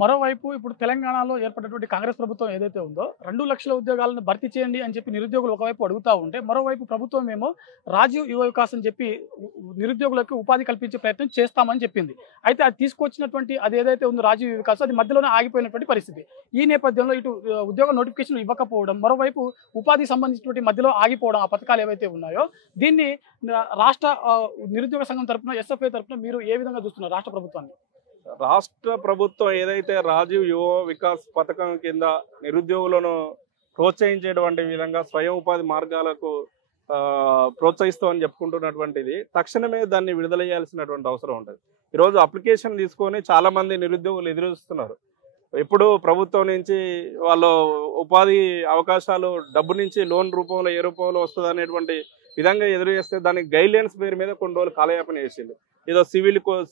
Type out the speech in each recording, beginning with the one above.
మరోవైపు ఇప్పుడు తెలంగాణలో ఏర్పడినటువంటి కాంగ్రెస్ ప్రభుత్వం ఏదైతే ఉందో 2 లక్షల ఉద్యోగాలను భర్తీ చేయండి అని చెప్పి నిరుద్యోగులు ఒకవైపు అడుగుతా ఉంటే, మరోవైపు ప్రభుత్వం ఏమో రాజీవ్ యువ వికాస్ అని చెప్పి నిరుద్యోగులకు ఉపాధి కల్పించే ప్రయత్నం చేస్తామని చెప్పింది. అయితే అది తీసుకొచ్చినటువంటి అది ఏదైతే ఉందో రాజీవ్ యువ వికాస్ అది మధ్యలోనే ఆగిపోయినటువంటి పరిస్థితి. ఈ నేపథ్యంలో ఇటు ఉద్యోగ నోటిఫికేషన్ ఇవ్వకపోవడం, మరోవైపు ఉపాధికి సంబంధించినటువంటి మధ్యలో ఆగిపోవడం ఆ పథకాలు ఏవైతే ఉన్నాయో దీన్ని రాష్ట్ర నిరుద్యోగ సంఘం తరఫున ఎస్ఎఫ్ఐ తరఫున మీరు ఏ విధంగా చూస్తున్నారు రాష్ట్ర ప్రభుత్వాన్ని? రాష్ట్ర ప్రభుత్వం ఏదైతే రాజీవ్ యువ వికాస్ పథకం కింద నిరుద్యోగులను ప్రోత్సహించేటువంటి విధంగా స్వయం ఉపాధి మార్గాలకు ప్రోత్సహిస్తామని చెప్పుకుంటున్నటువంటిది తక్షణమే దాన్ని విడుదల చేయాల్సినటువంటి అవసరం ఉంటుంది. ఈరోజు అప్లికేషన్ తీసుకొని చాలా మంది నిరుద్యోగులు ఎదురుస్తున్నారు. ఎప్పుడు ప్రభుత్వం నుంచి వాళ్ళు ఉపాధి అవకాశాలు డబ్బు నుంచి లోన్ రూపంలో ఏ రూపంలో వస్తుంది అనేటువంటి విధంగా ఎదురు చేస్తే దానికి గైడ్లైన్స్ పేరు మీద కొన్ని రోజులు కాలయాపన చేసింది. ఏదో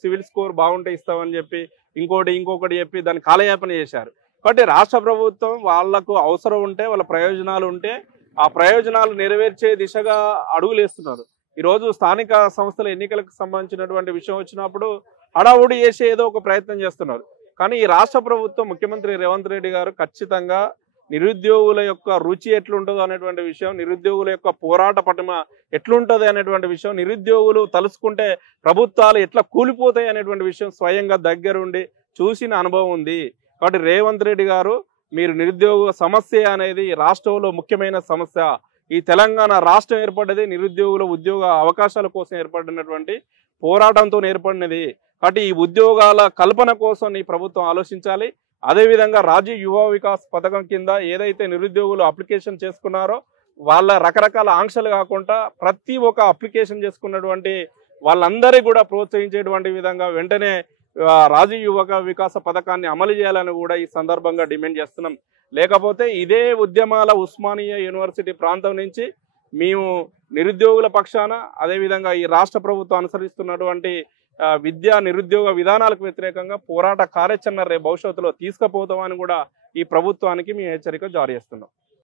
సివిల్ స్కోర్ బాగుంటే ఇస్తామని చెప్పి ఇంకొకటి చెప్పి దాన్ని కాలయాపన చేశారు. కాబట్టి రాష్ట్ర ప్రభుత్వం వాళ్లకు అవసరం ఉంటే వాళ్ళ ప్రయోజనాలు ఉంటే ఆ ప్రయోజనాలు నెరవేర్చే దిశగా అడుగులు వేస్తున్నారు. ఈరోజు స్థానిక సంస్థల ఎన్నికలకు సంబంధించినటువంటి విషయం వచ్చినప్పుడు హడావుడి చేసి ఏదో ఒక ప్రయత్నం చేస్తున్నారు. కానీ ఈ రాష్ట్ర ప్రభుత్వం ముఖ్యమంత్రి రేవంత్ రెడ్డి గారు ఖచ్చితంగా నిరుద్యోగుల యొక్క రుచి ఎట్లుంటుందో అనేటువంటి విషయం, నిరుద్యోగుల యొక్క పోరాట పటిమ ఎట్లుంటుంది అనేటువంటి విషయం, నిరుద్యోగులు తలుసుకుంటే ప్రభుత్వాలు ఎట్లా కూలిపోతాయి అనేటువంటి విషయం స్వయంగా దగ్గరుండి చూసిన అనుభవం ఉంది. కాబట్టి రేవంత్ రెడ్డి గారు మీరు నిరుద్యోగ సమస్య అనేది రాష్ట్రంలో ముఖ్యమైన సమస్య. ఈ తెలంగాణ రాష్ట్రం ఏర్పడ్డది నిరుద్యోగుల ఉద్యోగ అవకాశాల కోసం ఏర్పడినటువంటి పోరాటంతో ఏర్పడినది. కాబట్టి ఈ ఉద్యోగాల కల్పన కోసం ఈ ప్రభుత్వం ఆలోచించాలి. అదేవిధంగా రాజీవ్ యువ వికాస్ పథకం కింద ఏదైతే నిరుద్యోగులు అప్లికేషన్ చేసుకున్నారో వాళ్ళ రకరకాల ఆంక్షలు కాకుండా ప్రతి ఒక్క అప్లికేషన్ చేసుకున్నటువంటి వాళ్ళందరికీ కూడా ప్రోత్సహించేటువంటి విధంగా వెంటనే రాజీవ్ యువ వికాస పథకాన్ని అమలు చేయాలని కూడా ఈ సందర్భంగా డిమాండ్ చేస్తున్నాం. లేకపోతే ఇదే ఉద్యమాల ఉస్మానియా యూనివర్సిటీ ప్రాంతం నుంచి మేము నిరుద్యోగుల పక్షాన అదేవిధంగా ఈ రాష్ట్ర ప్రభుత్వం అనుసరిస్తున్నటువంటి విద్యా నిరుద్యోగ విధానాలకు వ్యతిరేకంగా పోరాట కార్యాచరణ రేపు భవిష్యత్తులో తీసుకుపోతామని కూడా ఈ ప్రభుత్వానికి మేము హెచ్చరిక జారీ చేస్తున్నాం.